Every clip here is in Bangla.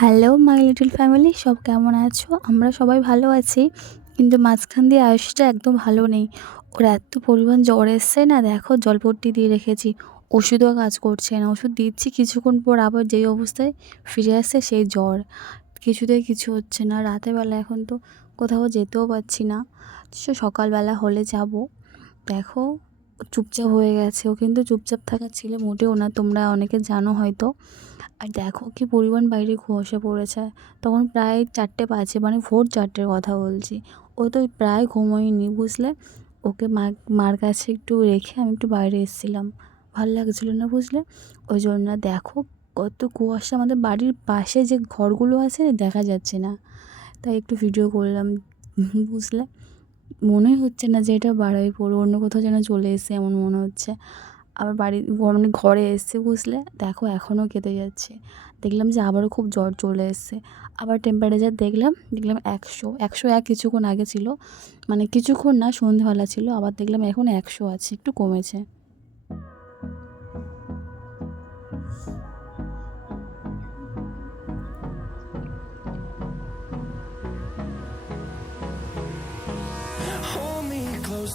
হ্যালো মাই লিটল ফ্যামিলি সব কেমন আছো? আমরা সবাই ভালো আছি, কিন্তু মাঝখান দিয়ে আয়ুষটা একদম ভালো নেই। ওর এত পরিমাণ জ্বর এসছে না, দেখো জলপট্টি দিয়ে রেখেছি, ওষুধও কাজ করছে না, ওষুধ দিচ্ছি, কিছুক্ষণ পর আবার যেই অবস্থায় ফিরে আসছে সেই জ্বর। কিছুতেই কিছু হচ্ছে না রাতেরবেলা এখন তো কোথাও যেতেও পারছি না সকালবেলা হলে যাব। দেখো চুপচাপ হয়ে গেছে। ও কিন্তু চুপচাপ থাকার ছেলে, মোটেও না। তোমরা অনেকে জানো হয়তো। আর দেখো কি পরিমাণ বাইরে কুয়াশা পড়েছে। তখন প্রায় চারটে বাজে মানে ভোর চারটের কথা বলছি। ও তো প্রায় ঘুমোয়নি, বুঝলে? ওকে মার মার কাছে একটু রেখে আমি একটু বাইরে এসেছিলাম। ভালো লাগছিল না, বুঝলে? ওই জন্য দেখো কত কুয়াশা, আমাদের বাড়ির পাশে যে ঘরগুলো আছে, দেখা যাচ্ছে না। তাই একটু ভিডিও করলাম, বুঝলে? মনেই হচ্ছে না যে এটা বারুইপুর অন্য কোথাও যেন চলে এসে এমন মনে হচ্ছে। আবার বাড়ি মানে ঘরে এসছে বুঝলে দেখো এখনও কেটে যাচ্ছে। দেখলাম যে আবারও খুব জ্বর চলে এসছে। আবার টেম্পারেচার দেখলাম দেখলাম একশো একশো এক কিছুক্ষণ আগে ছিল। মানে কিছুক্ষণ না, সন্ধেবেলা ছিল। আবার দেখলাম এখন একশো আছে একটু কমেছে।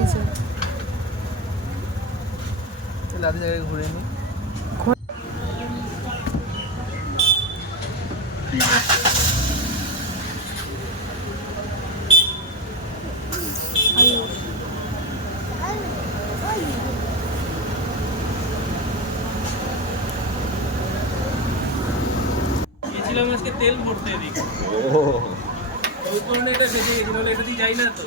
হয়েছে। ঘুরে গেছিলাম আজকে তেল ভরতে এদিকে। ওই কারণে এটা সেদিকে গেছিল এটা দিয়ে যাই না তো।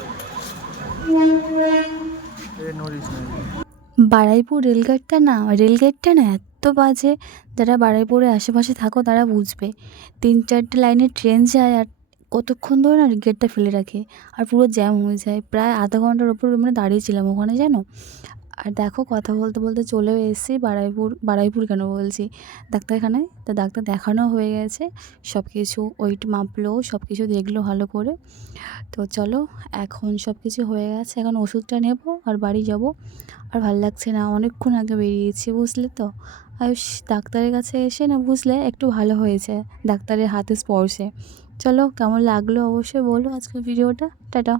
বারুইপুর রেলগেটটা না রেলগেটটা না এত বাজে, যারা বারাইপুরের আশেপাশে থাকো তারা বুঝবে। তিন চারটে লাইনে ট্রেন যায় আর কতক্ষণ ধরে না গেটটা ফেলে রাখে, আর পুরো জ্যাম হয়ে যায়। প্রায় আধা ঘণ্টার ওপর মানে দাঁড়িয়েছিলাম ওখানে, জানো? আর দেখো কথা বলতে বলতে চলেও এসেছি, বারুইপুর বারুইপুর কেন বলছি? ডাক্তারখানায়। তা ডাক্তার দেখানো হয়ে গেছে সব কিছু ওয়েট মাপলো সব কিছু দেখল ভালো করে। তো চলো, এখন সব কিছু হয়ে গেছে, এখন ওষুধটা নেব আর বাড়ি যাব। আর ভালো লাগছে না, অনেকক্ষণ আগে বেরিয়েছি, বুঝলে তো? আয়ুষ ডাক্তারের কাছে এসে না বুঝলে একটু ভালো হয়েছে, ডাক্তারের হাতে স্পর্শে। চলো, কেমন লাগল অবশ্যই বলো আজকের ভিডিওটা। টাটা।